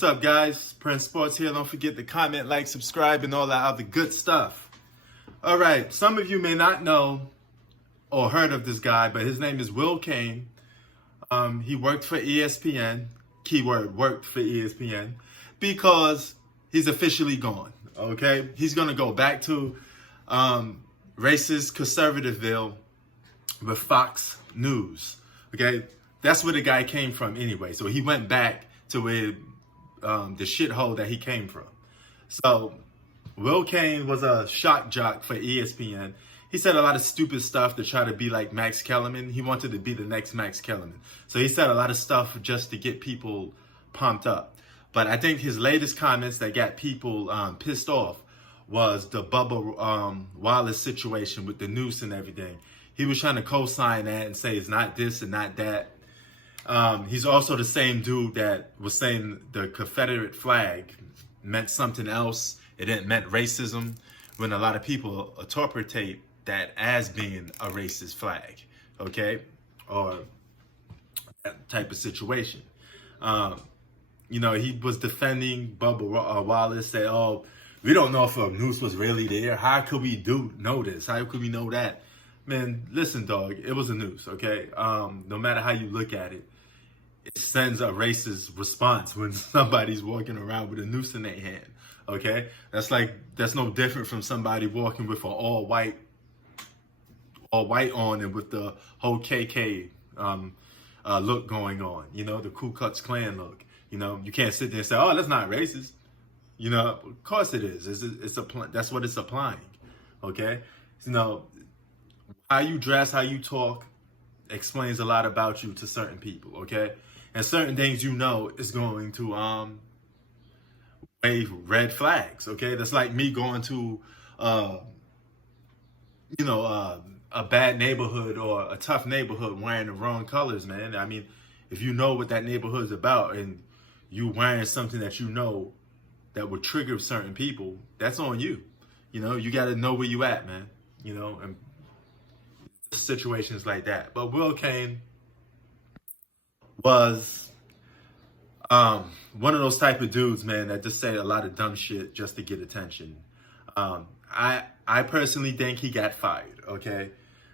What's up, guys? Prince Sports here. Don't forget to comment, like, subscribe, and all that other good stuff. All right, some of you may not know or heard of this guy, but his name is Cain. He worked for ESPN, keyword worked for ESPN, because he's officially gone, okay? He's going to go back to racist Conservativeville with Fox News, okay? That's where the guy came from anyway. So he went back to where the shithole that he came from. So Cain was a shock jock for ESPN. He said a lot of stupid stuff to try to be like Max Kellerman. He wanted to be the next Max Kellerman. So he said a lot of stuff just to get people pumped up. But I think his latest comments that got people pissed off was the Bubba Wallace situation with the noose and everything. He was trying to co-sign that and say it's not this and not that. He's also the same dude that was saying the Confederate flag meant something else. It didn't meant racism, when a lot of people interpret that as being a racist flag, okay? Or that type of situation. He was defending Bubba Wallace, said, oh, we don't know if a noose was really there. How could we know this? How could we know that? Man, listen, dog, it was a noose, okay? No matter how you look at it, it sends a racist response when somebody's walking around with a noose in their hand, okay? That's no different from somebody walking with an all white on and with the whole KK look going on, the Ku Klux Klan look. You can't sit there and say, oh, that's not racist. Of course it is. That's what it's applying, okay? How you dress, how you talk explains a lot about you to certain people, okay? And certain things is going to wave red flags, okay? That's like me going to, a bad neighborhood or a tough neighborhood wearing the wrong colors, man. I mean, if you know what that neighborhood's about and you wearing something that that would trigger certain people, that's on you. You got to know where you at, man, and situations like that. But Cain was one of those type of dudes, man, that just say a lot of dumb shit just to get attention. I personally think he got fired, okay?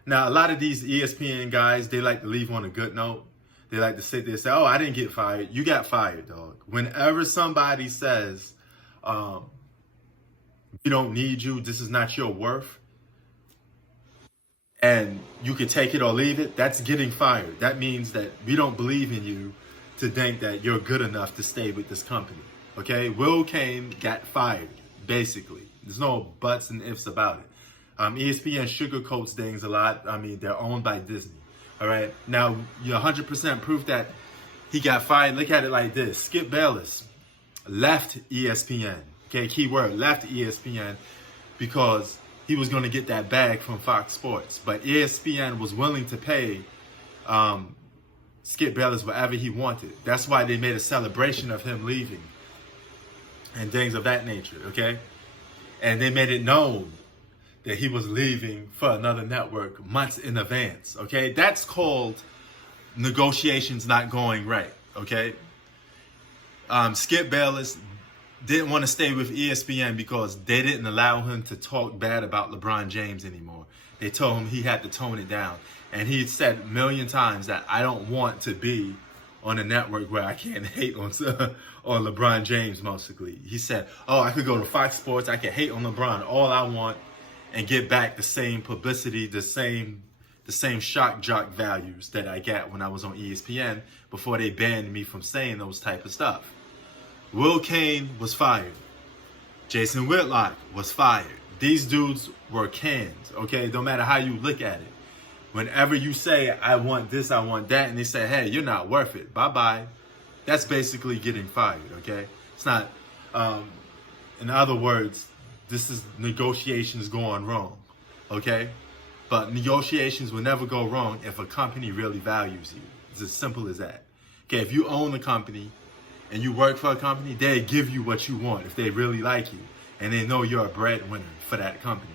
Now, a lot of these ESPN guys, they like to leave on a good note. They like to sit there and say, oh, I didn't get fired. You got fired, dog. Whenever somebody says, we don't need you, this is not your worth, and you can take it or leave it, that's getting fired. That means that we don't believe in you to think that you're good enough to stay with this company, okay? Cain got fired, basically. There's no buts and ifs about it. ESPN sugarcoats things a lot. I mean, they're owned by Disney, all right? Now, you're 100% proof that he got fired. Look at it like this. Skip Bayless left ESPN, okay? Keyword, left ESPN because he was going to get that bag from Fox Sports. But ESPN was willing to pay Skip Bayless whatever he wanted. That's why they made a celebration of him leaving and things of that nature, okay? And they made it known that he was leaving for another network months in advance, okay? That's called negotiations not going right, okay? Skip Bayless didn't want to stay with ESPN because they didn't allow him to talk bad about LeBron James anymore. They told him he had to tone it down. And he said a million times that I don't want to be on a network where I can't hate on LeBron James, mostly. He said, oh, I could go to Fox Sports, I could hate on LeBron all I want and get back the same publicity, the same shock jock values that I got when I was on ESPN before they banned me from saying those type of stuff. Cain was fired. Jason Whitlock was fired. These dudes were canned, okay? No matter how you look at it. Whenever you say, I want this, I want that, and they say, hey, you're not worth it, bye-bye, that's basically getting fired, okay? It's not, in other words, this is negotiations going wrong, okay? But negotiations will never go wrong if a company really values you. It's as simple as that. Okay, if you own a company and you work for a company, they give you what you want if they really like you and they know you're a breadwinner for that company.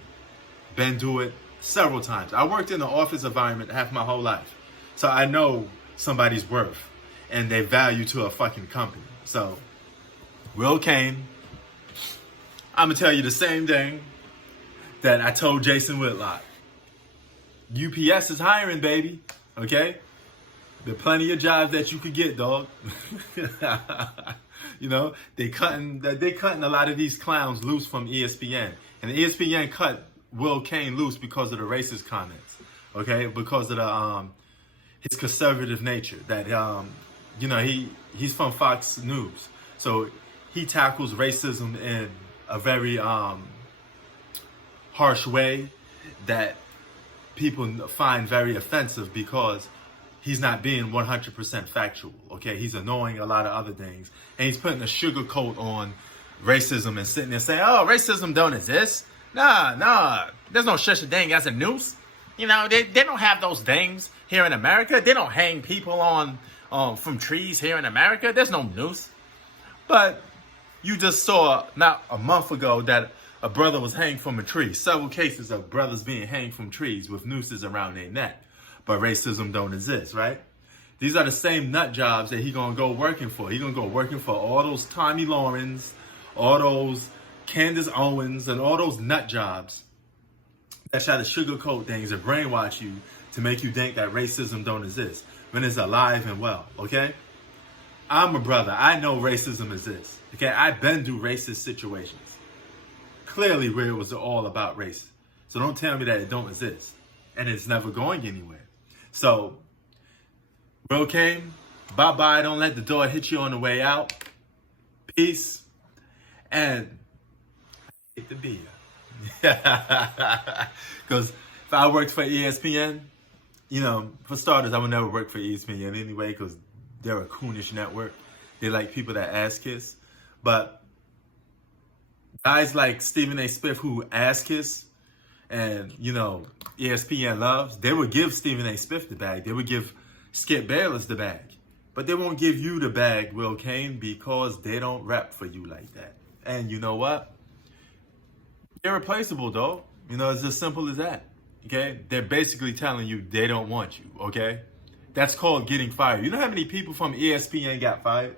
Been do it several times. I worked in the office environment half my whole life. So I know somebody's worth and their value to a fucking company. So Will Cain, I'm going to tell you the same thing that I told Jason Whitlock. UPS is hiring, baby. Okay? There are plenty of jobs that you could get, dog. You know, they cutting a lot of these clowns loose from ESPN. And ESPN cut Will Cain loose because of the racist comments. Okay? Because of the his conservative nature. That you know, he's from Fox News. So he tackles racism in a very harsh way that people find very offensive because he's not being 100% factual, okay? He's annoying a lot of other things. And he's putting a sugar coat on racism and sitting there saying, oh, racism don't exist. Nah. There's no such a thing as a noose. You know, they don't have those things here in America. They don't hang people on from trees here in America. There's no noose. But you just saw not a month ago that a brother was hanged from a tree. Several cases of brothers being hanged from trees with nooses around their neck. But racism don't exist, right? These are the same nut jobs that he gonna go working for. He gonna go working for all those Tommy Laurens, all those Candace Owens, and all those nut jobs that try to sugarcoat things and brainwash you to make you think that racism don't exist when it's alive and well, okay? I'm a brother. I know racism exists, okay? I've been through racist situations. Clearly where it was all about race. So don't tell me that it don't exist. And it's never going anywhere. So, Will Cain, bye-bye. Don't let the door hit you on the way out. Peace. And I hate the beer. Because if I worked for ESPN, you know, for starters, I would never work for ESPN anyway because they're a coonish network. They like people that ass kiss. But guys like Stephen A. Smith who ass kiss, and, you know, ESPN loves, they would give Stephen A. Smith the bag. They would give Skip Bayless the bag. But they won't give you the bag, Will Cain, because they don't rep for you like that. And you know what? They're replaceable, though. You know, it's as simple as that. Okay? They're basically telling you they don't want you, okay? That's called getting fired. You know how many people from ESPN got fired?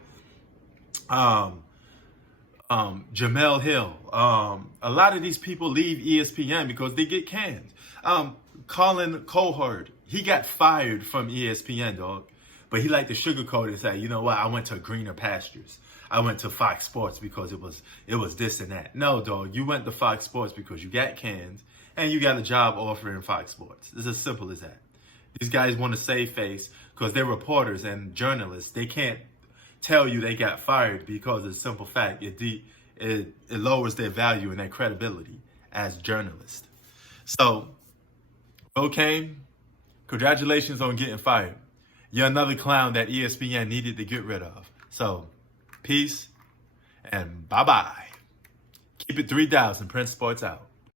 Jamel Hill. A lot of these people leave ESPN because they get canned. Colin Cowherd, he got fired from ESPN, dog. But he liked to sugarcoat it and say, you know what, I went to greener pastures. I went to Fox Sports because it was this and that. No, dog, you went to Fox Sports because you got canned and you got a job offer in Fox Sports. It's as simple as that. These guys want to save face because they're reporters and journalists. They can't tell you they got fired because it's a simple fact. It lowers their value and their credibility as journalists. So, Will Cain, congratulations on getting fired. You're another clown that ESPN needed to get rid of. So, peace and bye-bye. Keep it 3000. Prince Sports out.